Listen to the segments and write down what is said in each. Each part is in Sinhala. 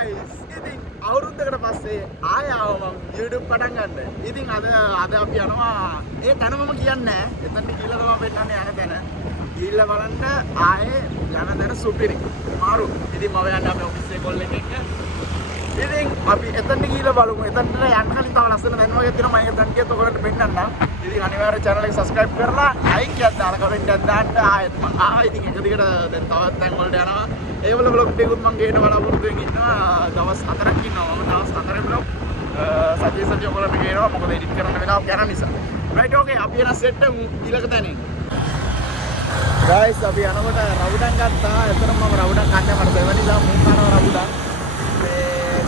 guys, ඉතින් අවුරුද්දකට පස්සේ ආය ආව මම YouTube පටන් ගන්න. ඉතින් අද අපි යනවා ඒ තැන මම කියන්නේ නැහැ. එතනට ගිහලා තමයි පෙන්නන්නේ යන තැන. ගිහලා බලන්න ආයේ යන තැන සුපිරි. මාරු. ඉතින් මම යන්නේ අපේ ඔෆිස් එකේ කොල්ලෙක් එක්ක. ඉතින් අපි එතනට ගිහලා බලමු. එතනට යන්න කලින් තව ලස්සන දැන් වගේ තියෙනවා මම එතනට ගියත් ඔයගලන්ට පෙන්නන්නම්. ඉතින් අනිවාර්යයෙන් channel එක subscribe කරලා like එකක් දාලා comment එකක් දාන්න ආයෙත් මම ඉතින් එක දිගට දැන් තවත් තැන් වලට යනවා. ඒ වල vlog ටිකුත් මම ගේන්න බලාපොරොත්තු වෙමින් ඉන්නවා. දවස් 4ක් ඉන්නවා. මම දවස් 4 vlog සතිය ඔයගලන්ට ගේනවා. මොකද edit කරන්න වෙලාවක් යන නිසා. right okay අපි එන set ඊළඟ තැනින්. guys අපි යනකොට රවුඩන් ගත්තා. එතන මම රවුඩන් කන්නේ මට දෙවනිලා මුන් කනවා රවුඩන්.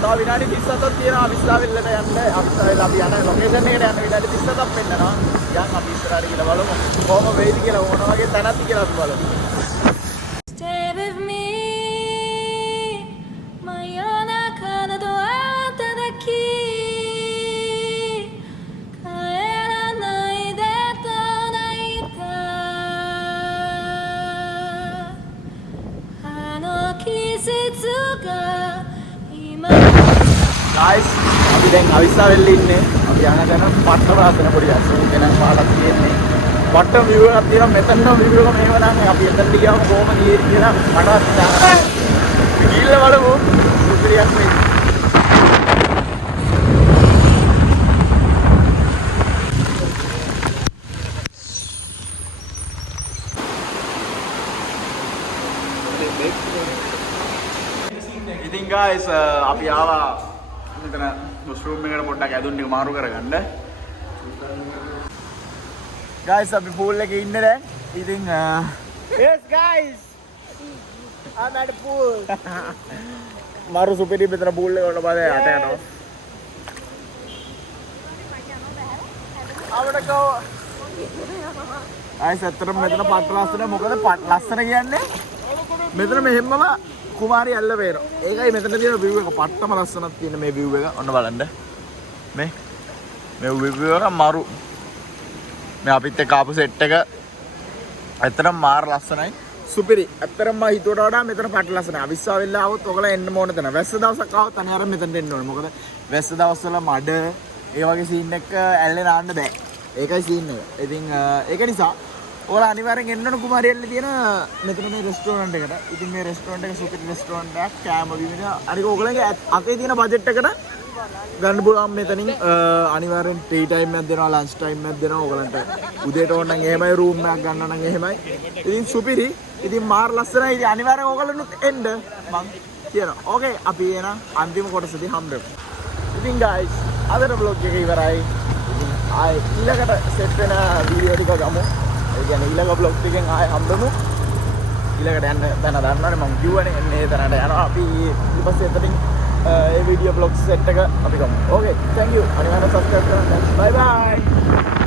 තව විනාඩි 37ක් තියෙනවා අවිස්සාවෙල්ලට යන්න. අවිස්සාවෙල්ල අපි යන ලොකේෂන් එකට යන්න විනාඩි 37ක් වෙන්නවා. යන් අපි ඉස්සරහට ගිහලා බලමු. කොහොම වෙයිද කියලා මොන වගේ තැනක්ද කියලා අපි බලමු. Stay with me 真夜中のドア叩き帰らないでと泣いたあの季節がguys අපි දැන් අවිස්සාවෙල්ල ඉන්නේ. අපි යන තැන පට්ටම රාසන පොඩි අසුන් කෙනෙක් පාලක් තියෙන්නේ. පට්ටම view එකක් තියෙනවා. මෙතන view එක මේව නම් අපි එතනට ගියාම කොහොම ගියේ කියලා මටවත් හිතාගන්න. ගිහිල්ලා බලමු. සුපිරියක් වෙයි. ඉතින් guys අපි ආවා මෙතන වොෂ්රූම් එකට පොඩ්ඩක් ඇදුන් ටික මාරු කරගන්න. guys අපි pool එකේ ඉන්නේ දැන්. ඉතින් yes guys I'm at the pool. මාරු සුපිරි මෙතන pool එක වල බලය යට යනවා. අපිට කව guys අතරම මෙතන පට ලස්සන මොකද පට ලස්සන කියන්නේ මෙතන මෙහෙමම කුමාරි ඇල්ල පේනවා. ඒකයි මෙතන තියෙන view එක පට්ටම ලස්සනක් තියෙන මේ view එක. ඔන්න බලන්න. මේ view එක මාරු. මේ අපිත් එක්ක ආපු set එක ඇත්තටම මාර ලස්සනයි. සුපිරි. ඇත්තටම මම හිතුවට වඩා මෙතන පට ලස්සනයි. අවිස්සාවෙල්ල ආවොත් ඔයගලා එන්න ඕන තැන. වැස්ස දවසක් ආවොත් අනිවාර්යෙන් මෙතනට එන්න ඕනේ. මොකද වැස්ස දවස්වල මඩ ඒ වගේ සීන් එක ඇල්ලේ නාන්න බෑ. ඒකයි සීන් එක. ඉතින් ඒක නිසා ඔයාලා අනිවාර්යෙන් එන්න ඕන කුමාරියල්ලේ තියෙන මෙතන මේ රෙස්ටෝරන්ට් එකට. ඉතින් මේ රෙස්ටෝරන්ට් එක සුපිරි රෙස්ටෝරන්ට් එකක්. කෑම බීම අනික ඔයගලගේ අතේ තියෙන බජට් එකට ගන්න පුළුවන් මෙතනින්. අනිවාර්යෙන් ටී ටයිම් එකක් දෙනවා, ලන්ච් ටයිම් එකක් දෙනවා ඔයගලන්ට. උදේට ඕන නම් එහෙමයි, රූම් එකක් ගන්න නම් එහෙමයි. ඉතින් සුපිරි. ඉතින් මාර ලස්සනයි. ඉතින් අනිවාර්යෙන් ඔයගලනුත් එන්න මං කියනවා. ඕකේ අපි එන අන්තිම කොටසදී හම්බෙමු. ඉතින් guys අදට vlog එක ඉවරයි. ඉතින් ආයි ඊළඟට සෙට් වෙන වීඩියෝ ටික ගමු. ඒ කියන්නේ ඊළඟ vlog එකෙන් ආයෙ හම්බෙමු. ඊළඟට යන්න දැන දන්නවනේ මම කිව්වනේ එන්නේ එතනට යනවා. අපි ඊට පස්සේ එතනින් ඒ වීඩියෝ vlog set එක අපි ගමු. ඕකේ thank you. අනිවාර්යෙන් subscribe කරන්න. bye bye.